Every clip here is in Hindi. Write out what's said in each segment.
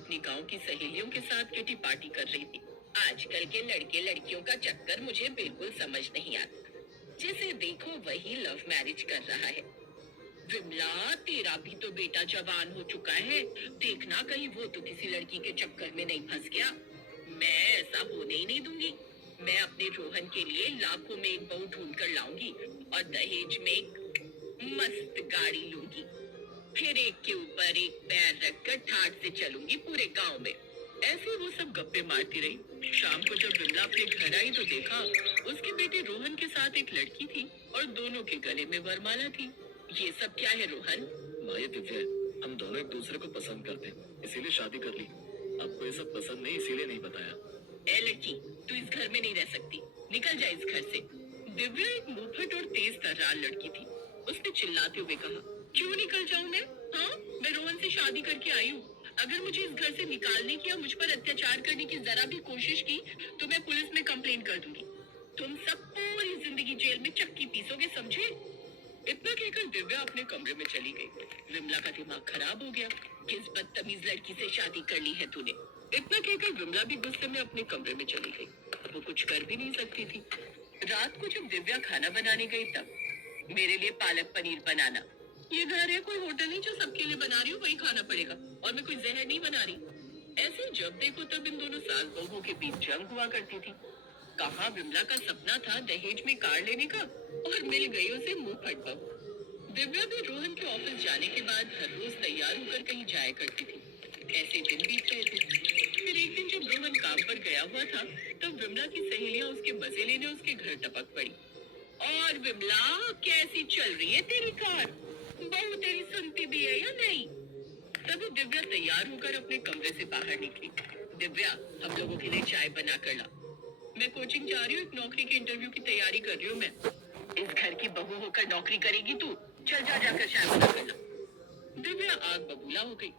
अपनी गांव की सहेलियों के साथ किटी पार्टी कर रही थी। आजकल के लड़के लड़कियों का चक्कर मुझे बिल्कुल समझ नहीं आता। जिसे देखो वही लव मैरिज कर रहा है। विमला, तेरा भी तो बेटा जवान हो चुका है। देखना कहीं वो तो किसी लड़की के चक्कर में नहीं फंस गया। मैं ऐसा होने ही नहीं दूंगी। मैं अपने रोहन के लिए लाखों में एक बहू ढूंढ कर लाऊंगी और दहेज में एक मस्त गाड़ी लूंगी। फिर एक के ऊपर एक पैर रखकर ठाट से चलूंगी पूरे गांव में। ऐसे वो सब गप्पे मारती रही। शाम को जब विमला अपने घर आई तो देखा उसके बेटे रोहन के साथ एक लड़की थी और दोनों के गले में वरमाला थी। ये सब क्या है रोहन? माँ, ये दिव्या है। हम दोनों एक दूसरे को पसंद करते हैं, इसीलिए शादी कर ली। आपको ये सब पसंद नहीं, इसीलिए नहीं बताया। ए लड़की, तू इस घर में नहीं रह सकती। निकल जा इस घर से। दिव्या एक मुंहफट और तेज तर्रार लड़की थी। उसने चिल्लाते हुए कहा, क्यों निकल जाऊं मैं? हाँ, मैं रोहन से शादी करके आई हूँ। अगर मुझे इस घर से निकालने की या मुझ पर अत्याचार करने की जरा भी कोशिश की तो मैं पुलिस में कंप्लेंट कर दूंगी। तुम सब पूरी जिंदगी जेल में चक्की पीसोगे, समझे? इतना कहकर दिव्या अपने कमरे में चली गई। विमला का दिमाग खराब हो गया। किस बदतमीज लड़की से शादी कर ली है तूने? इतना कहकर विमला भी गुस्से में अपने कमरे में चली गई। वो कुछ कर भी नहीं सकती थी। रात को जब दिव्या खाना बनाने गई तब, मेरे लिए पालक पनीर बनाना। ये घर है, कोई होटल नहीं जो सबके लिए बना रही हूँ, वही खाना पड़ेगा। और मैं कोई जहर नहीं बना रही। ऐसे जब देखो तब इन दोनों सास बहुओं के बीच जंग हुआ करती थी। कहाँ विमला का सपना था दहेज में कार लेने का, और मिल गई उसे मुंहफट बहू। दिव्या भी रोहन के ऑफिस जाने के बाद हर रोज तैयार होकर कहीं जाया करती थी। ऐसे दिन बीत रहे थे। फिर एक दिन जब रोहन काम पर गया हुआ था तब विमला की सहेलियां उसके मजे लेने उसके घर टपक पड़ी। और विमला, कैसी चल रही है तेरी कार? बहू तेरी सुनती भी है या नहीं? तभी दिव्या तैयार होकर अपने कमरे से बाहर निकली। दिव्या, हम लोगों के लिए चाय बना कर ला। मैं कोचिंग जा रही हूँ, एक नौकरी के इंटरव्यू की तैयारी कर रही हूँ मैं। इस घर की बहू होकर नौकरी करेगी तू? चल जा, जाकर चाय बना कर ला। दिव्या आग बबूला हो गई।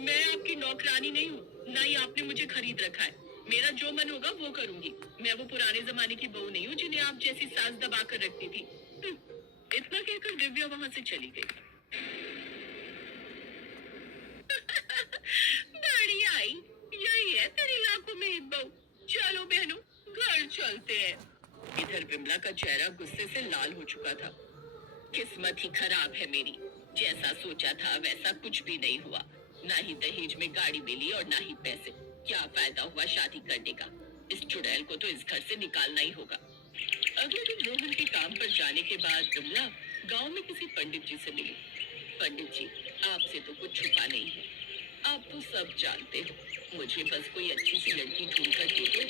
मैं आपकी नौकरानी नहीं हूँ, ना ही आपने मुझे खरीद रखा है। मेरा जो मन होगा वो करूंगी। मैं वो पुराने जमाने की बहू नहीं हूँ जिन्हें आप जैसी सास दबा कर रखती थी। इतना कहकर दिव्या वहाँ से चली गई। बड़ी आई, यही है तेरी लाखों में एक बहू। चलो बहनों, घर चलते हैं। इधर विमला का चेहरा गुस्से से लाल हो चुका था। किस्मत ही खराब है मेरी। जैसा सोचा था वैसा कुछ भी नहीं हुआ। ना ही दहेज में गाड़ी मिली और ना ही पैसे। क्या फायदा हुआ शादी करने का? इस चुड़ैल को तो इस घर से निकालना ही होगा। अगले दिन रोहन के काम पर जाने के बाद विमला गांव में किसी पंडित जी से मिली। पंडित जी, आपसे तो कुछ छुपा नहीं है। आप तो सब जानते हो। मुझे बस कोई अच्छी सी लड़की ढूंढ कर दे दो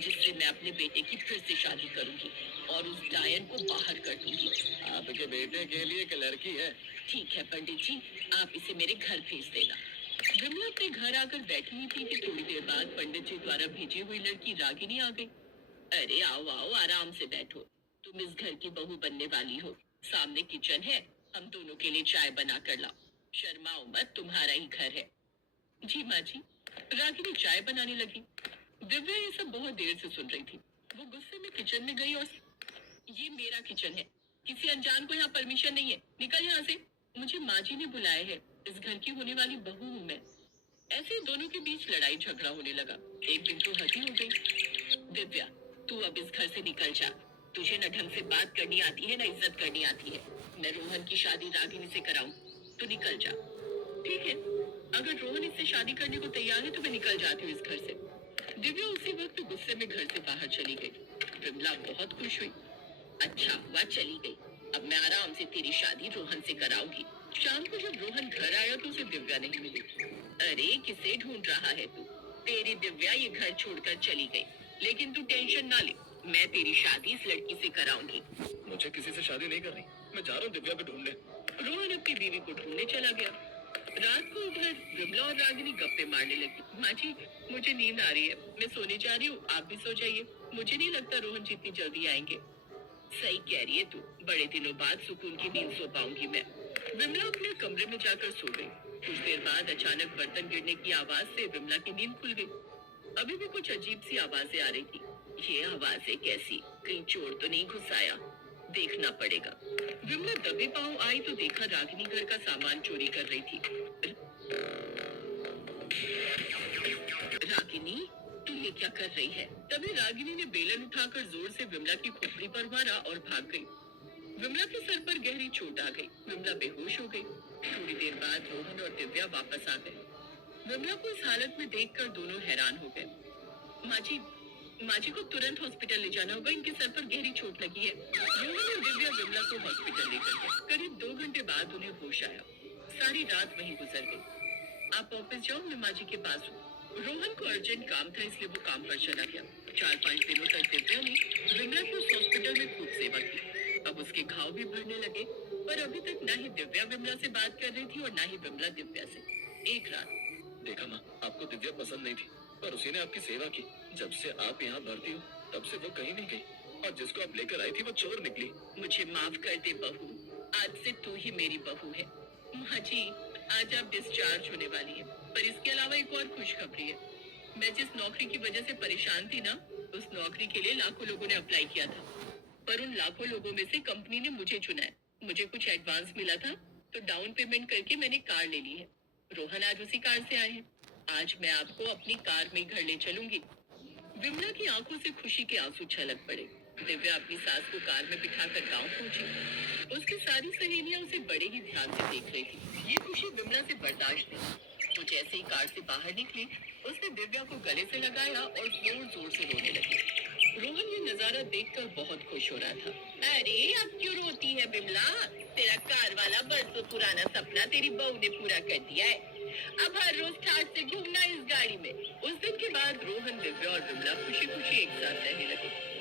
जिससे मैं अपने बेटे की फिर से शादी करूंगी और उस डायन को बाहर कर दूंगी। आपके बेटे के लिए एक लड़की है। ठीक है पंडित जी, आप इसे मेरे घर भेज देना। विमला अपने घर आकर बैठी ही थी कि थोड़ी देर बाद पंडित जी द्वारा भेजी हुई लड़की रागिनी आ गई। अरे आओ आओ, आराम से बैठो। तुम इस घर की बहू बनने वाली हो। सामने किचन है, हम दोनों के लिए चाय बना कर लाओ। शर्माओ मत, तुम्हारा ही घर है। जी माँ जी। रागिनी चाय बनाने लगी। दिव्या ये सब बहुत देर से सुन रही थी। वो गुस्से में किचन में गई और, ये मेरा किचन है, किसी अनजान को यहाँ परमिशन नहीं है, निकल यहाँ से। मुझे माँ जी ने बुलाया है, इस घर की होने वाली बहू हूँ मैं। ऐसे ही दोनों के बीच लड़ाई झगड़ा होने लगा। एक दिन तो हद ही हो गई। दिव्या, तू अब इस घर से निकल जा। तुझे न ढंग से बात करनी आती है न इज्जत करनी आती है। मैं रोहन की शादी रागिनी से कराऊं, तू निकल जा। ठीक है, अगर रोहन इससे शादी करने को तैयार है तो मैं निकल जाती हूँ इस घर से। दिव्या उसी वक्त गुस्से में घर से बाहर चली गई। विमला बहुत खुश हुई। अच्छा हुआ चली गई, अब मैं आराम से तेरी शादी रोहन से कराऊंगी। शाम को जब रोहन घर आया तो उसे दिव्या नहीं मिली। अरे किसे ढूंढ रहा है तू? तेरी दिव्या ये घर छोड़कर चली गई। लेकिन तू टेंशन ना ले, मैं तेरी शादी इस लड़की से कराऊंगी। मुझे किसी से शादी नहीं करनी। मैं जा रहा हूँ दिव्या को ढूंढने। रोहन अपनी बीवी को ढूंढने चला गया। रात को उधर विमला और रागिनी गप्पे मारने लगी। माँ जी, मुझे नींद आ रही है, मैं सोने जा रही हूँ, आप भी सो जाइए। मुझे नहीं लगता रोहन जितनी जल्दी आएंगे। सही कह रही है तू, बड़े दिनों बाद सुकून की नींद सो पाऊंगी मैं। विमला अपने कमरे में जाकर सो गई। कुछ देर बाद अचानक बर्तन गिरने की आवाज से विमला की नींद खुल गई। अभी भी कुछ अजीब सी आवाजें आ रही थी। ये आवाजें कैसी? कहीं चोर तो नहीं घुस आया? देखना पड़ेगा। विमला दबे पांव आई तो देखा रागिनी घर का सामान चोरी कर रही थी। रागिनी, तू ये क्या कर रही है? तभी रागिनी ने बेलन उठाकर जोर से विमला की खोपड़ी पर मारा और भाग गई। विमला के सर पर गहरी चोट आ गई। विमला बेहोश हो गई। थोड़ी देर बाद रोहन और दिव्या वापस आ गए। विमला को इस हालत में देखकर दोनों हैरान हो गए। माँ जी को तुरंत हॉस्पिटल ले जाना होगा, इनके सर पर गहरी चोट लगी है। रोहन और दिव्या विमला को हॉस्पिटल लेकर गए। करीब 2 घंटे बाद उन्हें होश आया। सारी रात वहीं गुजर गई। आप ऑफिस जाओ, मैं माँ जी के पास हूँ। रोहन को अर्जेंट काम था, इसलिए वो काम पर चला गया। 4-5 दिनों तक दिव्या ने विमला की उस हॉस्पिटल में खूब सेवा की। अब उसके घाव भी भरने लगे, पर अभी तक ना ही दिव्या विमला से बात कर रही थी और ना ही विमला दिव्या से। एक रात देखा माँ, आपको दिव्या पसंद नहीं थी, पर उसी ने आपकी सेवा की। जब से आप यहाँ भर्ती हो तब से वो कहीं नहीं गई, और जिसको आप लेकर आई थी वो चोर निकली। मुझे माफ कर दे बहू, आज से तू ही मेरी बहू है। माँ जी, आज आप डिस्चार्ज होने वाली है, पर इसके अलावा एक और खुशखबरी है। मैं जिस नौकरी की वजह से परेशान थी ना, उस नौकरी के लिए लाखों लोगों ने अप्लाई किया था, पर उन लाखों लोगों में से कंपनी ने मुझे चुना है। मुझे कुछ एडवांस मिला था, तो डाउन पेमेंट करके मैंने कार ले ली है। रोहन आज उसी कार से आए हैं। आज मैं आपको अपनी कार में घर ले चलूंगी। विमला की आंखों से खुशी के आंसू छलक पड़े। दिव्या अपनी सास को कार में बिठाकर गांव पहुंची। उसकी सारी सहेलियां उसे बड़े ही ध्यान से देख रही थी। ये खुशी विमला से बर्दाश्त नहीं। वो जैसे ही कार से बाहर निकली, उसने दिव्या को गले से लगाया और जोर जोर से रोने लगी। रोहन ये नजारा देखकर बहुत खुश हो रहा था। अरे अब क्यों रोती है विमला? तेरा कार वाला बरसों पुराना सपना तेरी बहू ने पूरा कर दिया है। अब हर रोज ठाट से घूमना इस गाड़ी में। उस दिन के बाद रोहन, दिव्या और विमला खुशी खुशी एक साथ रहने लगे।